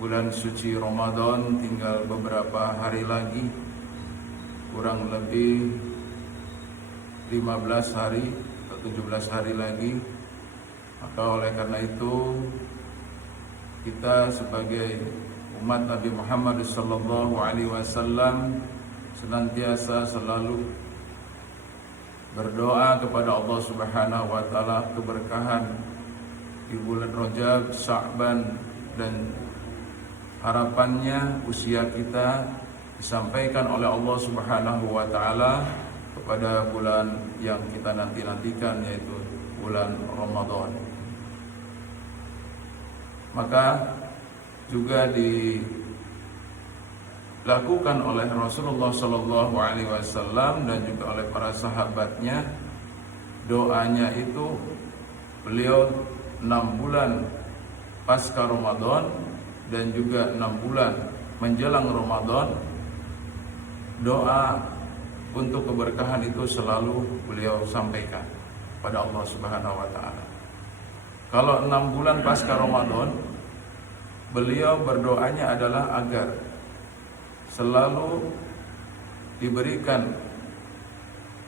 bulan suci Ramadan tinggal beberapa hari lagi, kurang lebih 15 hari atau 17 hari lagi. Maka oleh karena itu kita sebagai umat Nabi Muhammad SAW senantiasa selalu berdoa kepada Allah Subhanahu wa taala keberkahan di bulan Rajab, Sya'ban, dan harapannya usia kita disampaikan oleh Allah Subhanahu wa taala kepada bulan yang kita nantikan, yaitu bulan Ramadan. Maka juga dilakukan oleh Rasulullah SAW dan juga oleh para sahabatnya. Doanya itu beliau 6 bulan pasca Ramadan dan juga 6 bulan menjelang Ramadan, doa untuk keberkahan itu selalu beliau sampaikan pada Allah Subhanahu wa taala. Kalau 6 bulan pasca Ramadan, beliau berdoanya adalah agar selalu diberikan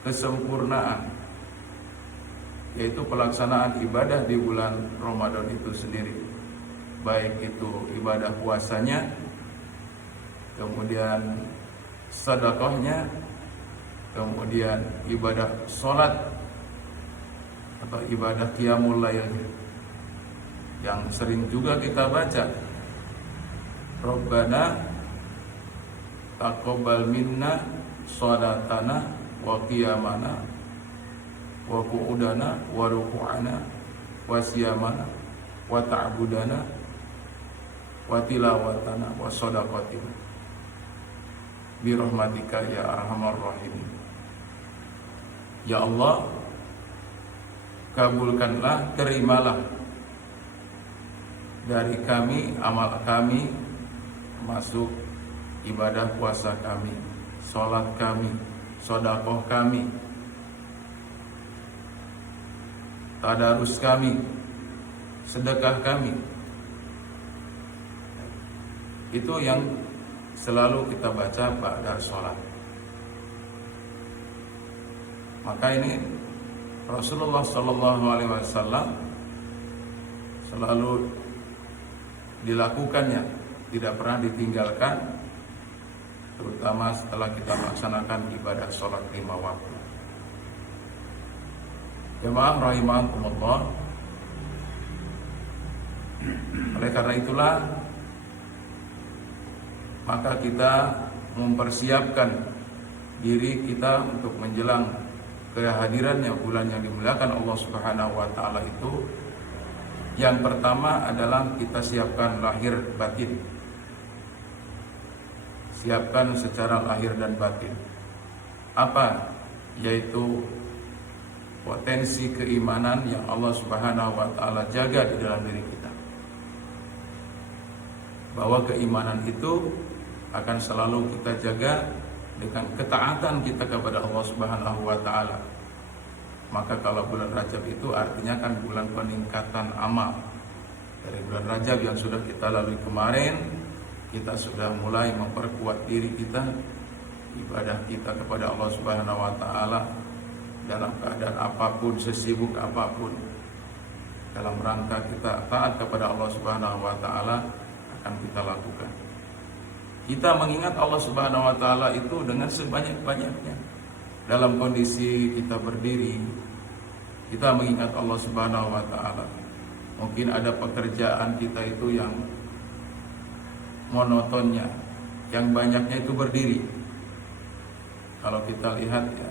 kesempurnaan, yaitu pelaksanaan ibadah di bulan Ramadan itu sendiri, baik itu ibadah puasanya, kemudian sedekahnya, kemudian ibadah sholat atau ibadah qiyamul lail yang sering juga kita baca, Rabbana taqabbal minna sholatana wa qiyamana wa qu'udana wa ruku'ana wa siyamana wa ta'budana wa tilawatana wa shadaqatina bi rahmatika ya arhamar rahimin. Ya Allah, kabulkanlah, terimalah dari kami amal kami, masuk ibadah puasa kami, sholat kami, sedekah kami, tadarus kami, sedekah kami. Itu yang selalu kita baca ba'da sholat. Maka ini Rasulullah SAW selalu dilakukannya, tidak pernah ditinggalkan, terutama setelah kita melaksanakan ibadah sholat 5 waktu. Jemaah rahimakumullah. Oleh karena itulah maka kita mempersiapkan diri kita untuk menjelang kehadirannya bulan yang dimuliakan Allah Subhanahu wa taala itu. Yang pertama adalah kita siapkan lahir batin. Siapkan secara lahir dan batin. Apa? Yaitu potensi keimanan yang Allah Subhanahu wa taala jaga di dalam diri kita. Bahwa keimanan itu akan selalu kita jaga dengan ketaatan kita kepada Allah Subhanahu wa taala. Maka kalau bulan Rajab itu artinya kan bulan peningkatan amal. Dari bulan Rajab yang sudah kita lalui kemarin, kita sudah mulai memperkuat diri kita, ibadah kita kepada Allah Subhanahu wa taala dalam keadaan apapun, sesibuk apapun. Dalam rangka kita taat kepada Allah Subhanahu wa taala akan kita lakukan. Kita mengingat Allah Subhanahu wa taala itu dengan sebanyak-banyaknya. Dalam kondisi kita berdiri, kita mengingat Allah Subhanahu wa taala. Mungkin ada pekerjaan kita itu yang monotonnya, yang banyaknya itu berdiri. Kalau kita lihat ya,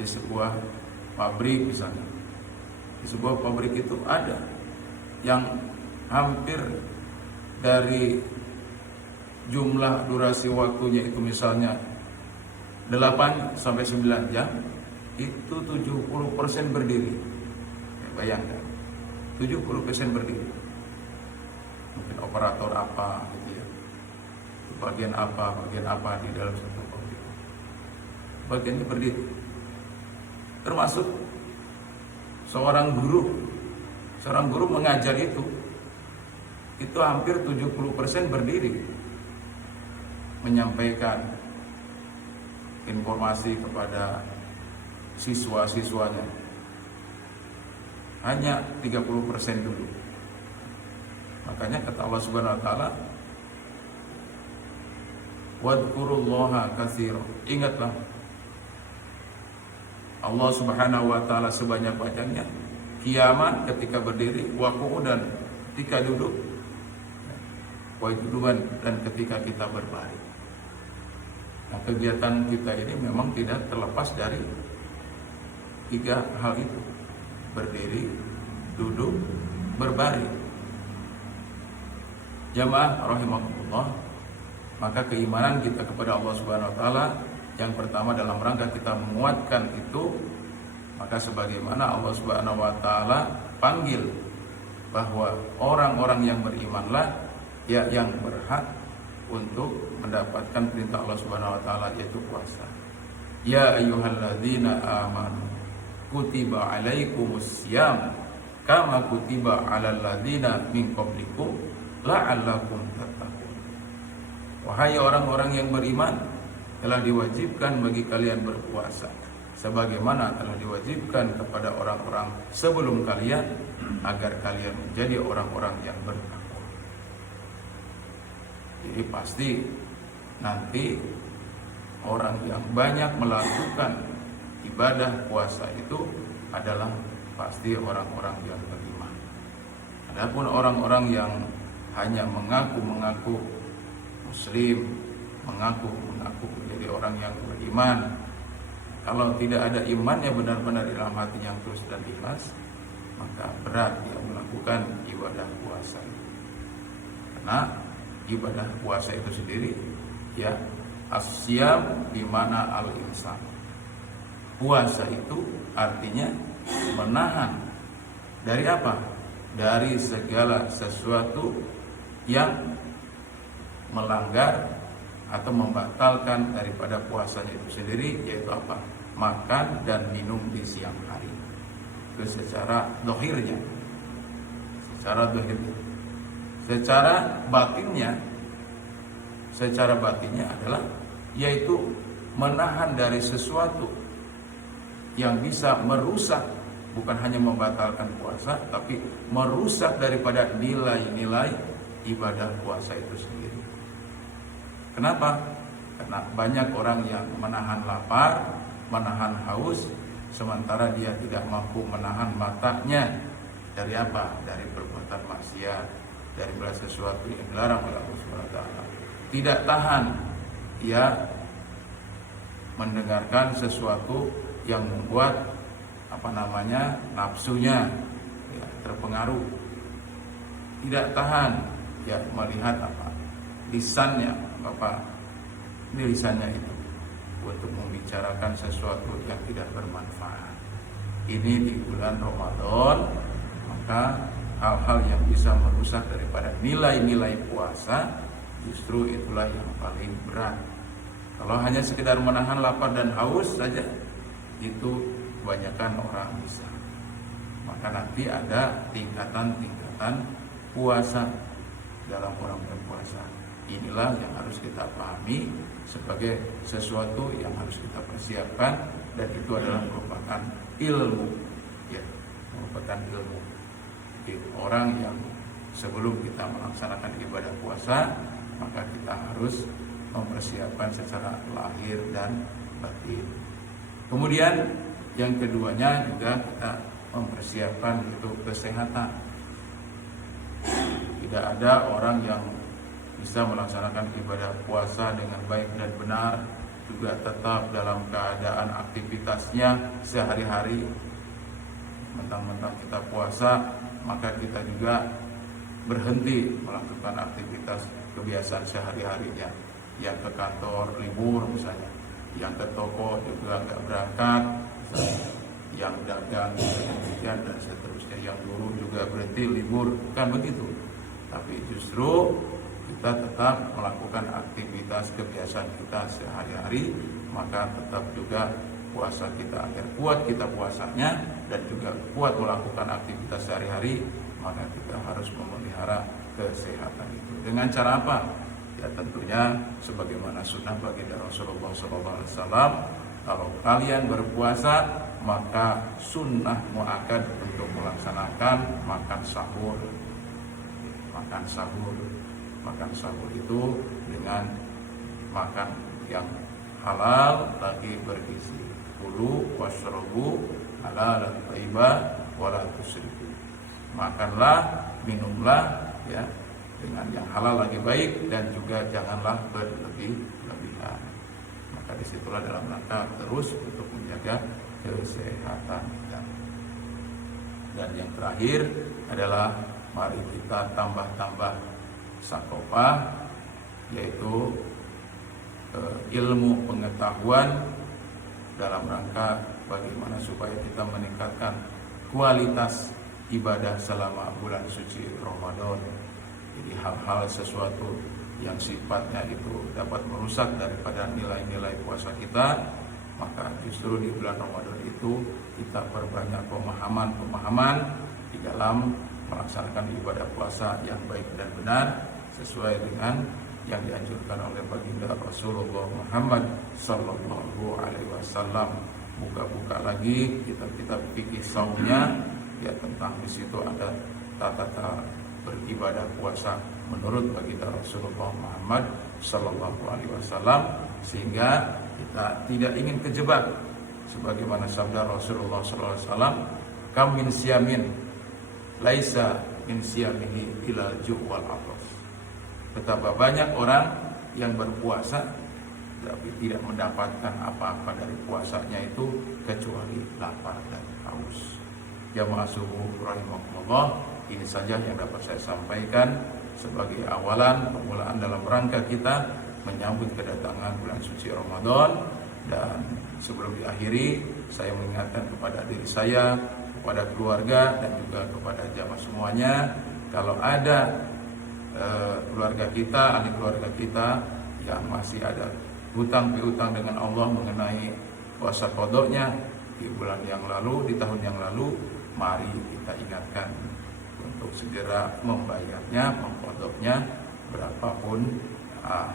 di sebuah pabrik misalnya, di sebuah pabrik itu ada yang hampir dari jumlah durasi waktunya itu misalnya 8 sampai 9 jam, itu 70% berdiri. Ya, bayangkan, 70% berdiri. Mungkin operator apa gitu ya, bagian apa di dalam satu pabrik, bagiannya berdiri. Termasuk seorang guru mengajar itu itu hampir 70% berdiri menyampaikan informasi kepada siswa-siswanya. Hanya 30% dulu. Makanya kata Allah Subhanahu wa taala, wadkurullaha katsira. Ingatlah Allah Subhanahu wa taala sebanyak-banyaknya, kiamat ketika berdiri, wa qu'udan ketika duduk, wa juduban dan ketika kita berbaring. Nah, kegiatan kita ini memang tidak terlepas dari tiga hal itu: berdiri, duduk, berbaring. Jamaah rahimakumullah, maka keimanan kita kepada Allah Subhanahu wa taala yang pertama dalam rangka kita menguatkan itu, maka sebagaimana Allah Subhanahu wa taala panggil bahwa orang-orang yang berimanlah ya yang berhak untuk mendapatkan perintah Allah Subhanahu wa taala, yaitu puasa. Ya ayyuhalladzina amanu kutiba alaikumussyam kama kutiba alal ladzina min qablikum la'allakum tattaqun. Wahai orang-orang yang beriman, telah diwajibkan bagi kalian berpuasa sebagaimana telah diwajibkan kepada orang-orang sebelum kalian, agar kalian menjadi orang-orang yang bertakwa. Jadi pasti nanti orang yang banyak melakukan ibadah puasa itu adalah pasti orang-orang yang beriman. Adapun orang-orang yang hanya mengaku muslim, mengaku menjadi orang yang beriman, kalau tidak ada imannya benar-benar dalam hati yang tulus dan ikhlas, maka berat dia melakukan ibadah puasa. Karena ibadah puasa itu sendiri ya asyam di mana al-insan. Puasa itu artinya menahan dari apa? Dari segala sesuatu yang melanggar atau membatalkan daripada puasanya itu sendiri, yaitu apa? Makan dan minum di siang hari. Itu secara dohirnya. Secara batinnya adalah yaitu menahan dari sesuatu yang bisa merusak, bukan hanya membatalkan puasa, tapi merusak daripada nilai-nilai ibadah puasa itu sendiri. Kenapa? Karena banyak orang yang menahan lapar, menahan haus, sementara dia tidak mampu menahan matanya dari apa? Dari perbuatan maksiat, dari sesuatu yang dilarang oleh Allah Subhanahu wa taala. Tidak tahan ia mendengarkan sesuatu yang membuat nafsunya ya, terpengaruh. Tidak tahan ya melihat lisannya lisannya itu untuk membicarakan sesuatu yang tidak bermanfaat. Ini di bulan Ramadan, maka hal-hal yang bisa merusak daripada nilai-nilai puasa justru itulah yang paling berat. Kalau hanya sekedar menahan lapar dan haus saja, itu kebanyakan orang bisa. Maka nanti ada tingkatan-tingkatan puasa dalam orang berpuasa. Inilah yang harus kita pahami sebagai sesuatu yang harus kita persiapkan, dan itu adalah merupakan ilmu, ya, merupakan ilmu. Jadi orang yang sebelum kita melaksanakan ibadah puasa, maka kita harus mempersiapkan secara lahir dan batin. Kemudian yang keduanya juga kita mempersiapkan untuk kesehatan. Tidak ada orang yang bisa melaksanakan ibadah puasa dengan baik dan benar, juga tetap dalam keadaan aktivitasnya sehari-hari. Mentang-mentang kita puasa, maka kita juga berhenti melakukan aktivitas kebiasaan sehari-harinya. Yang ke kantor libur misalnya, yang ke toko juga nggak berangkat, yang dagang demikian dan seterusnya, yang guru juga berhenti libur, bukan begitu. Tapi justru kita tetap melakukan aktivitas kebiasaan kita sehari-hari, maka tetap juga puasa kita agar kuat kita puasanya dan juga kuat melakukan aktivitas sehari-hari, maka kita harus memelihara kesehatan itu. Dengan cara apa? Ya tentunya sebagaimana sunnah baginda Rasulullah SAW, kalau kalian berpuasa maka sunnah muakkad untuk melaksanakan makan sahur. Makan sahur itu dengan makan yang halal lagi bergizi. Kulu washrabu halalan thayyiban wa la tusrifu. Makanlah, minumlah ya dengan yang halal lagi baik, dan juga janganlah berlebih-lebihan. Maka disitulah dalam rangka terus untuk menjaga kesehatan. Dan yang terakhir adalah mari kita tambah sakofah, yaitu ilmu pengetahuan dalam rangka bagaimana supaya kita meningkatkan kualitas ibadah selama bulan suci Ramadan. Jadi hal-hal sesuatu yang sifatnya itu dapat merusak daripada nilai-nilai puasa kita, maka justru di bulan Ramadan itu kita perbanyak pemahaman di dalam melaksanakan ibadah puasa yang baik dan benar sesuai dengan yang dianjurkan oleh baginda Rasulullah Muhammad Sallallahu Alaihi Wasallam. Buka-buka lagi kitab-kitab fikih saumnya, ya tentang di situ ada tata beribadah puasa menurut baginda Rasulullah Muhammad Sallallahu Alaihi Wasallam, sehingga kita tidak ingin kejebak sebagaimana sabda Rasulullah Sallallahu Alaihi Wasallam, kam min siyamin laisa min siyamihi ilal ju' wal atas. Betapa banyak orang yang berpuasa tapi tidak mendapatkan apa-apa dari puasanya itu kecuali lapar dan haus. Jamaah subuh rahimakumullah, ini saja yang dapat saya sampaikan sebagai permulaan dalam rangka kita menyambut kedatangan bulan suci Ramadan. Dan sebelum diakhiri, saya mengingatkan kepada diri saya, kepada keluarga, dan juga kepada jamaah semuanya, kalau ada keluarga kita, ahli keluarga kita yang masih ada hutang piutang dengan Allah mengenai puasa qadanya di bulan yang lalu, di tahun yang lalu, mari kita ingatkan untuk segera membayarnya, mengqadanya berapapun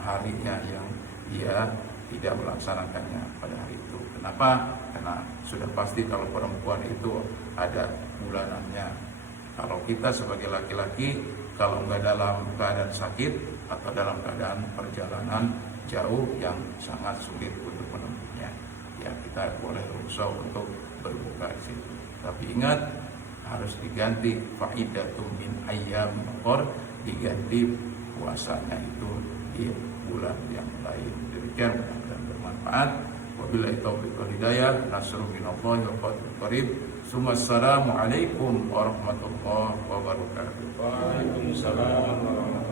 harinya yang dia tidak melaksanakannya pada hari itu. Kenapa? Karena sudah pasti kalau perempuan itu ada bulanannya. Kalau kita sebagai laki-laki, kalau nggak dalam keadaan sakit atau dalam keadaan perjalanan jauh yang sangat sulit untuk menempuhnya, ya kita boleh berusaha untuk berbuka di situ. Tapi ingat, harus diganti faidatum min ayyam ukhra, diganti puasanya itu di bulan yang lain. Demikian mudah-mudahan bermanfaat. Wabillahi taufiq wal hidayah. Nasrun minallahi wa fathun qarib. Assalamualaikum warahmatullahi wabarakatuh. Waalaikumsalam warahmatullahi wabarakatuh.